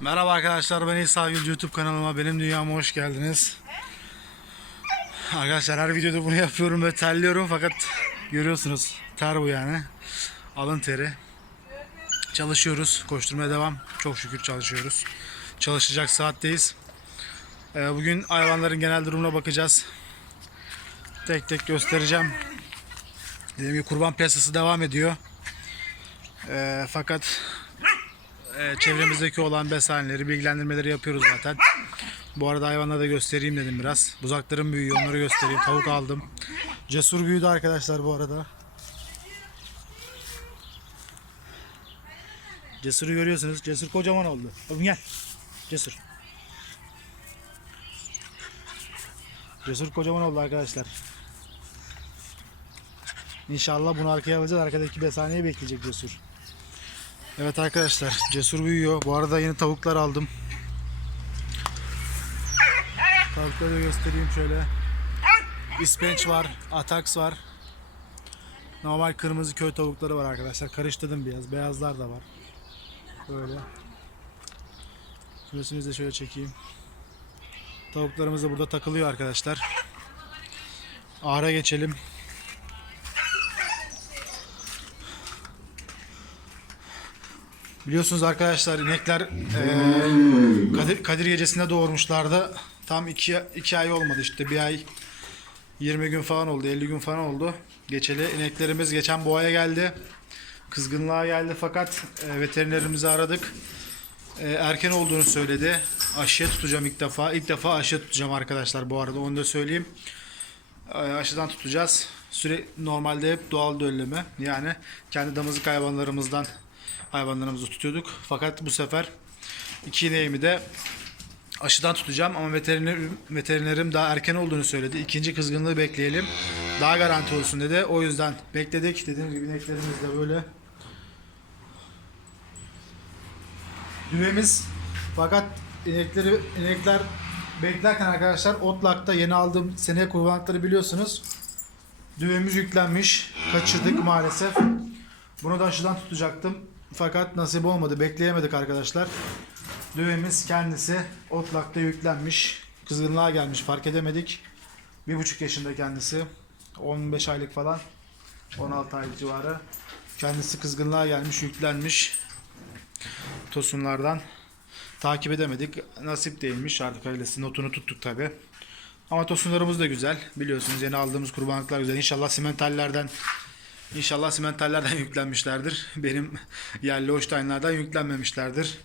Merhaba arkadaşlar ben İsa Gül YouTube kanalıma benim dünyama hoş geldiniz. Arkadaşlar her videoda bunu yapıyorum ve terliyorum fakat görüyorsunuz ter bu yani. Alın teri. Çalışıyoruz. Koşturmaya devam. Çok şükür çalışıyoruz. Çalışacak saatteyiz. Ee, bugün hayvanların genel durumuna bakacağız. Tek tek göstereceğim. Dediğim gibi kurban piyasası devam ediyor. Ee, fakat e, çevremizdeki olan besaneleri, bilgilendirmeleri yapıyoruz zaten. Bu arada hayvanları da göstereyim dedim biraz. Buzaklarım büyüyor, onları göstereyim. Tavuk aldım. Cesur büyüdü arkadaşlar bu arada. Cesur'u görüyorsunuz. Cesur kocaman oldu. Oğlum gel. Cesur. Cesur kocaman oldu arkadaşlar. İnşallah bunu arkaya alacağız. Arkadaki besaneyi bekleyecek Cesur. Evet arkadaşlar Cesur büyüyor. Bu arada yeni tavuklar aldım. Tavukları da göstereyim şöyle. İspenç var, Atax var. Normal kırmızı köy tavukları var arkadaşlar. Karıştırdım biraz. Beyazlar da var. Böyle. Şurasını da şöyle çekeyim. Tavuklarımız da burada takılıyor arkadaşlar. Ahıra geçelim. Biliyorsunuz arkadaşlar inekler eee, Kadir, Kadir gecesinde doğurmuşlardı. Tam iki, iki ay olmadı işte bir ay 20 gün falan oldu 50 gün falan oldu. Geçeli ineklerimiz geçen boğaya geldi. Kızgınlığa geldi fakat e, veterinerimizi aradık. E, erken olduğunu söyledi. Aşıya tutacağım ilk defa. İlk defa aşıya tutacağım arkadaşlar bu arada onu da söyleyeyim. E, aşıdan tutacağız. Süre normalde hep doğal dölleme. Yani kendi damızlık hayvanlarımızdan hayvanlarımızı tutuyorduk. Fakat bu sefer iki ineğimi de aşıdan tutacağım ama veterinerim, veterinerim daha erken olduğunu söyledi. İkinci kızgınlığı bekleyelim. Daha garanti olsun dedi. O yüzden bekledik. Dediğim gibi ineklerimiz de böyle. Düvemiz fakat inekleri inekler beklerken arkadaşlar otlakta yeni aldığım seneye kurbanlıkları biliyorsunuz. Düvemiz yüklenmiş. Kaçırdık maalesef. Bunu da aşıdan tutacaktım. Fakat nasip olmadı. Bekleyemedik arkadaşlar. Düvemiz kendisi otlakta yüklenmiş. Kızgınlığa gelmiş. Fark edemedik. Bir buçuk yaşında kendisi. 15 aylık falan. 16 aylık civarı. Kendisi kızgınlığa gelmiş, yüklenmiş. Tosunlardan. Takip edemedik. Nasip değilmiş artık ailesi. Notunu tuttuk tabi. Ama tosunlarımız da güzel. Biliyorsunuz yeni aldığımız kurbanlıklar güzel. İnşallah simentallerden İnşallah simentallerden yüklenmişlerdir. Benim yerli Holstein'lardan yüklenmemişlerdir.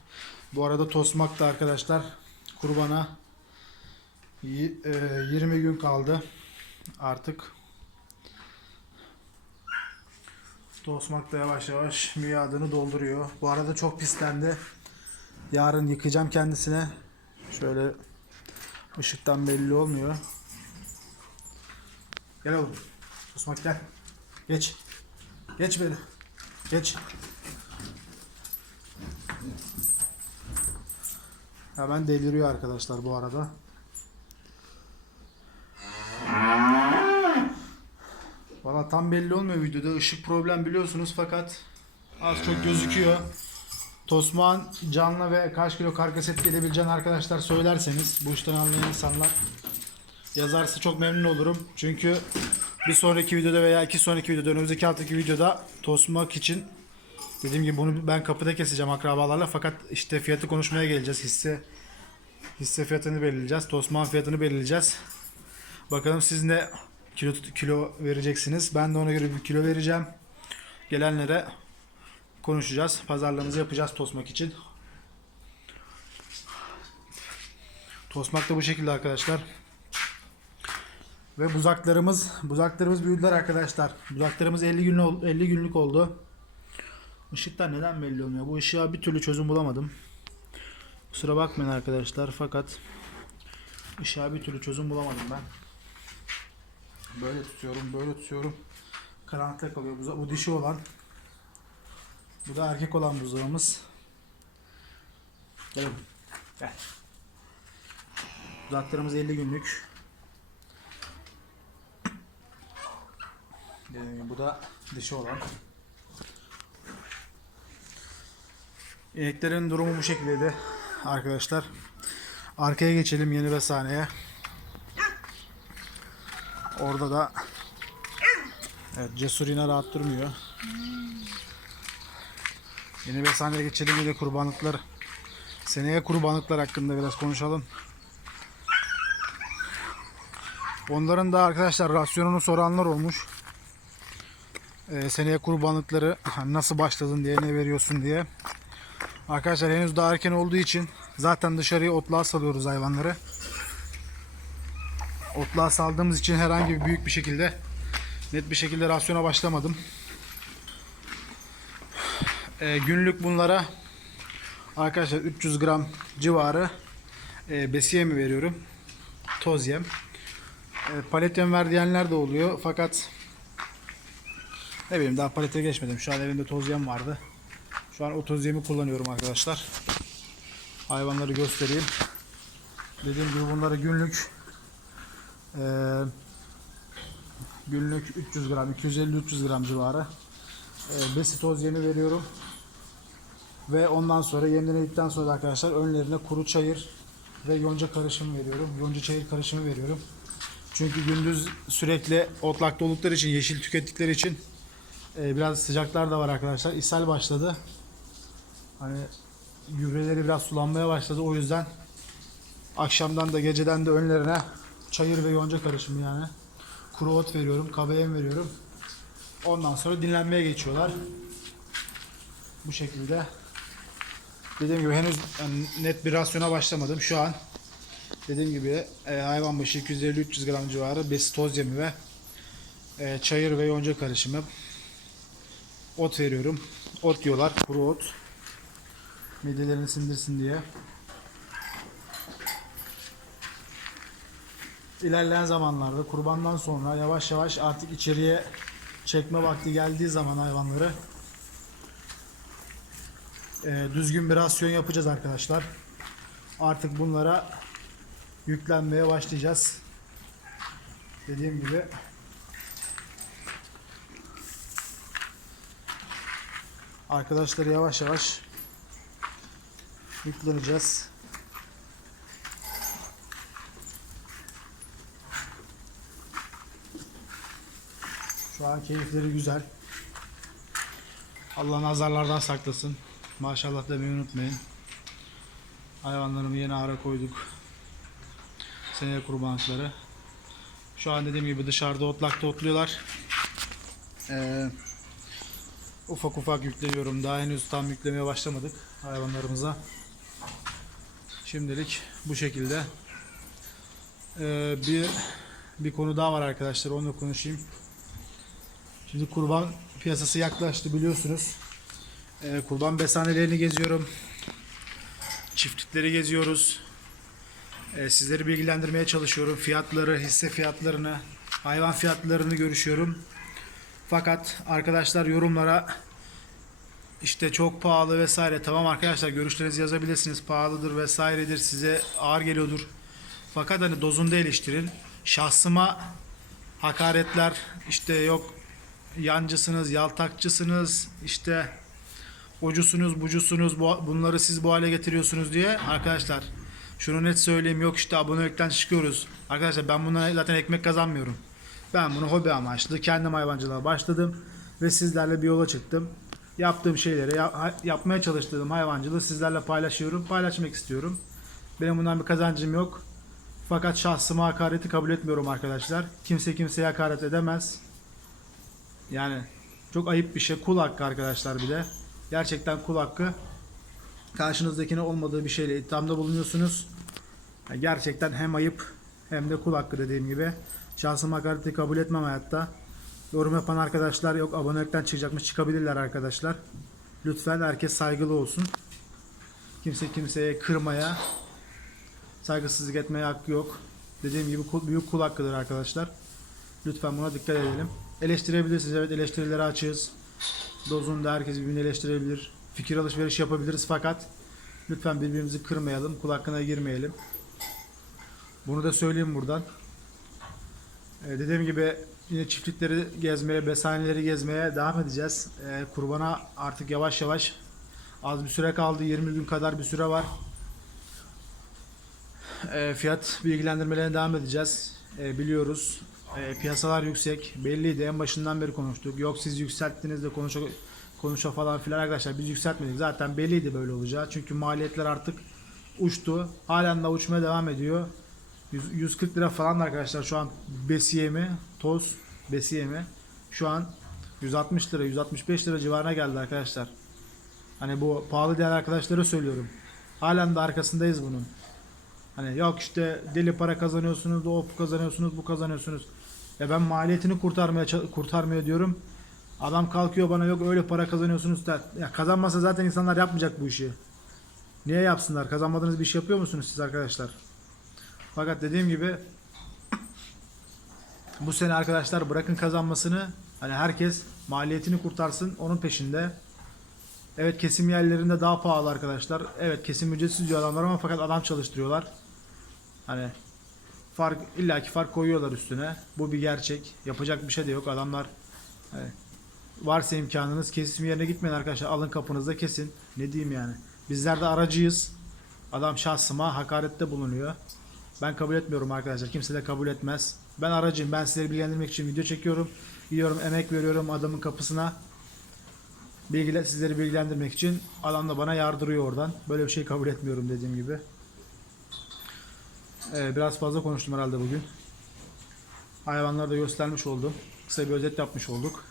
Bu arada Tosmak da arkadaşlar kurbana y- e, 20 gün kaldı. Artık Tosmak da yavaş yavaş miadını dolduruyor. Bu arada çok pislendi. Yarın yıkayacağım kendisine. Şöyle ışıktan belli olmuyor. Gel oğlum. Tosmak gel. Geç. Geç beni. Geç. Hemen deliriyor arkadaşlar bu arada. Valla tam belli olmuyor videoda. Işık problem biliyorsunuz fakat az çok gözüküyor. Tosmağın canlı ve kaç kilo karkas et gelebileceğini arkadaşlar söylerseniz bu işten anlayan insanlar yazarsa çok memnun olurum. Çünkü bir sonraki videoda veya iki sonraki videoda önümüzdeki haftaki videoda tosmak için dediğim gibi bunu ben kapıda keseceğim akrabalarla. Fakat işte fiyatı konuşmaya geleceğiz. Hisse hisse fiyatını belirleyeceğiz. Tosmağın fiyatını belirleyeceğiz. Bakalım siz ne kilo kilo vereceksiniz? Ben de ona göre bir kilo vereceğim. Gelenlere konuşacağız. Pazarlığımızı yapacağız tosmak için. Tosmak da bu şekilde arkadaşlar ve buzaklarımız buzaklarımız büyüdüler arkadaşlar. Buzaklarımız 50 gün ol- 50 günlük oldu. Işıklar neden belli olmuyor? Bu ışığa bir türlü çözüm bulamadım. Kusura bakmayın arkadaşlar fakat ışığa bir türlü çözüm bulamadım ben. Böyle tutuyorum, böyle tutuyorum. Karanlıkta kalıyor. Bu, bu dişi olan. Bu da erkek olan buzağımız. Gel. Gel. Buzaklarımız 50 günlük. Ee, bu da dişi olan. İneklerin durumu bu şekildeydi. arkadaşlar. Arkaya geçelim yeni besaneye. Orada da Evet Cesur yine rahat durmuyor. Yeni besaneye geçelim bir de kurbanlıklar. Seneye kurbanlıklar hakkında biraz konuşalım. Onların da arkadaşlar rasyonunu soranlar olmuş. Ee, seneye kurbanlıkları nasıl başladın diye ne veriyorsun diye. Arkadaşlar henüz daha erken olduğu için zaten dışarıya otluğa salıyoruz hayvanları. Otluğa saldığımız için herhangi bir büyük bir şekilde net bir şekilde rasyona başlamadım. Ee, günlük bunlara arkadaşlar 300 gram civarı e, besiye mi veriyorum? Toz yem. E, palet yem ver diyenler de oluyor fakat ne bileyim daha palete geçmedim. Şu an elimde toz yem vardı. Şu an o toz yemi kullanıyorum arkadaşlar. Hayvanları göstereyim. Dediğim gibi bunları günlük e, günlük 300 gram 250-300 gram civarı e, besi toz yemi veriyorum. Ve ondan sonra yemlenedikten sonra da arkadaşlar önlerine kuru çayır ve yonca karışımı veriyorum. Yonca çayır karışımı veriyorum. Çünkü gündüz sürekli otlakta oldukları için, yeşil tükettikleri için e, biraz sıcaklar da var arkadaşlar. İshal başladı. Hani gübreleri biraz sulanmaya başladı. O yüzden akşamdan da geceden de önlerine çayır ve yonca karışımı yani kuru ot veriyorum, kabeyem veriyorum. Ondan sonra dinlenmeye geçiyorlar. Bu şekilde. Dediğim gibi henüz net bir rasyona başlamadım. Şu an dediğim gibi e, hayvan başı 250-300 gram civarı besi toz yemi ve e, çayır ve yonca karışımı ot veriyorum. Ot yiyorlar, kuru ot. Midelerini sindirsin diye. İlerleyen zamanlarda kurbandan sonra yavaş yavaş artık içeriye çekme vakti geldiği zaman hayvanları e, düzgün bir rasyon yapacağız arkadaşlar. Artık bunlara yüklenmeye başlayacağız. Dediğim gibi arkadaşları yavaş yavaş yükleneceğiz. Şu an keyifleri güzel. Allah nazarlardan saklasın. Maşallah demeyi unutmayın. Hayvanlarımı yeni ara koyduk. Seneye kurbanlıkları. Şu an dediğim gibi dışarıda otlakta otluyorlar. Ee, ufak ufak yükleniyorum. Daha henüz tam yüklemeye başlamadık hayvanlarımıza. Şimdilik bu şekilde. Ee, bir bir konu daha var arkadaşlar. Onu da konuşayım. Şimdi kurban piyasası yaklaştı biliyorsunuz. Ee, kurban besanelerini geziyorum. Çiftlikleri geziyoruz. Ee, sizleri bilgilendirmeye çalışıyorum. Fiyatları, hisse fiyatlarını, hayvan fiyatlarını görüşüyorum. Fakat arkadaşlar yorumlara işte çok pahalı vesaire. Tamam arkadaşlar görüşlerinizi yazabilirsiniz. Pahalıdır vesairedir. Size ağır geliyordur. Fakat hani dozunda eleştirin. Şahsıma hakaretler işte yok yancısınız, yaltakçısınız, işte ocusunuz, bucusunuz, bu- bunları siz bu hale getiriyorsunuz diye arkadaşlar şunu net söyleyeyim yok işte abonelikten çıkıyoruz. Arkadaşlar ben bundan zaten ekmek kazanmıyorum. Ben bunu hobi amaçlı kendim hayvancılığa başladım ve sizlerle bir yola çıktım. Yaptığım şeyleri, ya- yapmaya çalıştığım hayvancılığı sizlerle paylaşıyorum, paylaşmak istiyorum. Benim bundan bir kazancım yok. Fakat şahsıma hakareti kabul etmiyorum arkadaşlar. Kimse kimseye hakaret edemez. Yani çok ayıp bir şey. Kul hakkı arkadaşlar bir de. Gerçekten kul hakkı. Karşınızdakine olmadığı bir şeyle ithamda bulunuyorsunuz. Yani gerçekten hem ayıp hem de kul hakkı dediğim gibi. Şahsım hakareti kabul etmem hayatta. Yorum yapan arkadaşlar yok abonelikten çıkacakmış çıkabilirler arkadaşlar. Lütfen herkes saygılı olsun. Kimse kimseye kırmaya, saygısızlık etmeye hakkı yok. Dediğim gibi büyük kul hakkıdır arkadaşlar. Lütfen buna dikkat edelim. Eleştirebilirsiniz. Evet eleştirilere açığız. Dozunda herkes birbirini eleştirebilir. Fikir alışveriş yapabiliriz fakat lütfen birbirimizi kırmayalım. Kul hakkına girmeyelim. Bunu da söyleyeyim buradan. Ee, dediğim gibi yine çiftlikleri gezmeye, besaneleri gezmeye devam edeceğiz. Ee, kurbana artık yavaş yavaş az bir süre kaldı. 20 gün kadar bir süre var. e, fiyat bilgilendirmelerine devam edeceğiz. Biliyoruz piyasalar yüksek. Belliydi en başından beri konuştuk. Yok siz yükselttiniz de konuşa, konuşa falan filan arkadaşlar biz yükseltmedik. Zaten belliydi böyle olacağı. Çünkü maliyetler artık uçtu. Halen de uçmaya devam ediyor. 100 140 lira falan da arkadaşlar şu an besiye mi? Toz besiye mi? Şu an 160 lira 165 lira civarına geldi arkadaşlar. Hani bu pahalı diğer arkadaşlara söylüyorum. Halen de arkasındayız bunun. Hani yok işte deli para kazanıyorsunuz, o kazanıyorsunuz, bu kazanıyorsunuz. Ya ben maliyetini kurtarmaya kurtarmıyor diyorum. Adam kalkıyor bana yok öyle para kazanıyorsunuz der. Ya kazanmasa zaten insanlar yapmayacak bu işi. Niye yapsınlar? Kazanmadığınız bir iş yapıyor musunuz siz arkadaşlar? Fakat dediğim gibi bu sene arkadaşlar bırakın kazanmasını hani herkes maliyetini kurtarsın onun peşinde. Evet kesim yerlerinde daha pahalı arkadaşlar. Evet kesim ücretsiz diyor adamlar ama fakat adam çalıştırıyorlar. Hani fark illaki fark koyuyorlar üstüne. Bu bir gerçek. Yapacak bir şey de yok. Adamlar hani varsa imkanınız kesim yerine gitmeyin arkadaşlar. Alın kapınızda kesin. Ne diyeyim yani. Bizler de aracıyız. Adam şahsıma hakarette bulunuyor. Ben kabul etmiyorum arkadaşlar. Kimse de kabul etmez. Ben aracıyım. Ben sizleri bilgilendirmek için video çekiyorum. Gidiyorum emek veriyorum adamın kapısına. Bilgiler, sizleri bilgilendirmek için adam da bana yardırıyor oradan. Böyle bir şey kabul etmiyorum dediğim gibi. Ee, biraz fazla konuştum herhalde bugün. Hayvanları da göstermiş oldum. Kısa bir özet yapmış olduk.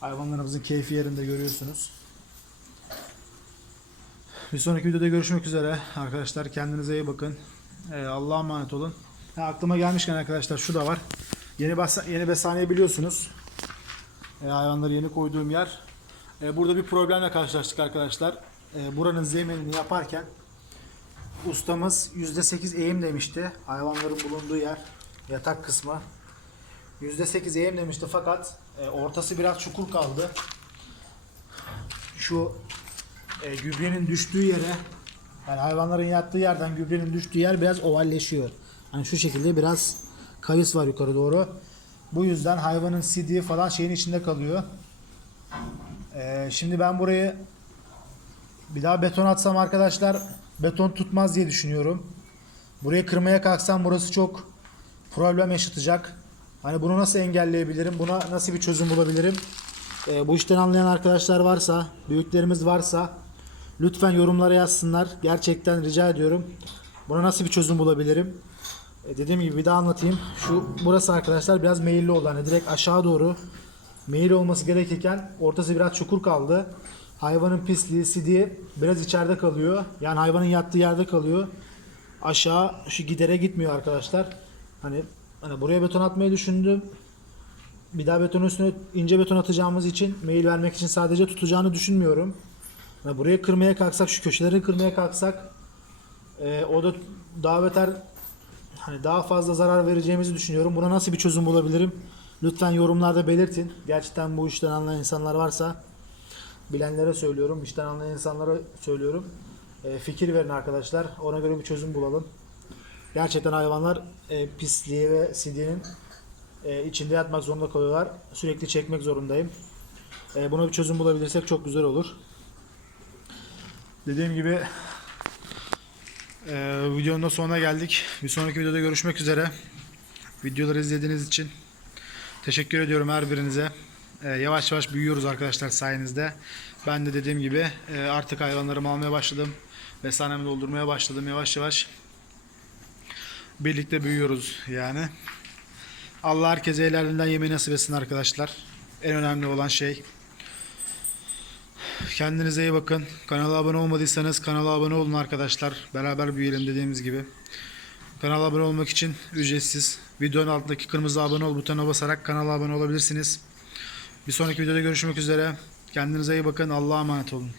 Hayvanlarımızın keyfi yerinde görüyorsunuz. Bir sonraki videoda görüşmek üzere. Arkadaşlar kendinize iyi bakın. Ee, Allah'a emanet olun. Ha, aklıma gelmişken arkadaşlar şu da var. Yeni, bas yeni beshaneyi biliyorsunuz. Ee, hayvanları yeni koyduğum yer. Ee, burada bir problemle karşılaştık arkadaşlar. Ee, buranın zeminini yaparken ustamız %8 eğim demişti. Hayvanların bulunduğu yer, yatak kısmı. %8 eğim demişti fakat e, ortası biraz çukur kaldı. Şu e, gübrenin düştüğü yere yani hayvanların yattığı yerden gübrenin düştüğü yer biraz ovalleşiyor. Hani şu şekilde biraz kavis var yukarı doğru. Bu yüzden hayvanın sidiği falan şeyin içinde kalıyor. Ee, şimdi ben burayı bir daha beton atsam arkadaşlar beton tutmaz diye düşünüyorum. Burayı kırmaya kalksam burası çok problem yaşatacak. Hani bunu nasıl engelleyebilirim? Buna nasıl bir çözüm bulabilirim? Ee, bu işten anlayan arkadaşlar varsa, büyüklerimiz varsa lütfen yorumlara yazsınlar. Gerçekten rica ediyorum. Buna nasıl bir çözüm bulabilirim? Ee, dediğim gibi bir daha anlatayım. Şu burası arkadaşlar biraz meyilli oldu. Hani direkt aşağı doğru meyil olması gerekirken ortası biraz çukur kaldı. Hayvanın pisliği, sidiği biraz içeride kalıyor. Yani hayvanın yattığı yerde kalıyor. Aşağı şu gidere gitmiyor arkadaşlar. Hani hani buraya beton atmayı düşündüm. Bir daha beton üstüne ince beton atacağımız için meyil vermek için sadece tutacağını düşünmüyorum. Hani buraya kırmaya kalksak, şu köşeleri kırmaya kalksak e, o da daha beter hani daha fazla zarar vereceğimizi düşünüyorum. Buna nasıl bir çözüm bulabilirim? Lütfen yorumlarda belirtin. Gerçekten bu işten anlayan insanlar varsa bilenlere söylüyorum, işten anlayan insanlara söylüyorum. E, fikir verin arkadaşlar. Ona göre bir çözüm bulalım. Gerçekten hayvanlar e, pisliği ve sidiğinin e, içinde yatmak zorunda kalıyorlar. Sürekli çekmek zorundayım. E, buna bir çözüm bulabilirsek çok güzel olur. Dediğim gibi e, videonun da sonuna geldik. Bir sonraki videoda görüşmek üzere. Videoları izlediğiniz için teşekkür ediyorum her birinize. E, yavaş yavaş büyüyoruz arkadaşlar sayenizde. Ben de dediğim gibi e, artık hayvanlarımı almaya başladım. Besanemi doldurmaya başladım yavaş yavaş. Birlikte büyüyoruz yani. Allah herkese ellerinden yemeği nasip etsin arkadaşlar. En önemli olan şey. Kendinize iyi bakın. Kanala abone olmadıysanız kanala abone olun arkadaşlar. Beraber büyüyelim dediğimiz gibi. Kanala abone olmak için ücretsiz. Videonun altındaki kırmızı abone ol butonuna basarak kanala abone olabilirsiniz. Bir sonraki videoda görüşmek üzere. Kendinize iyi bakın. Allah'a emanet olun.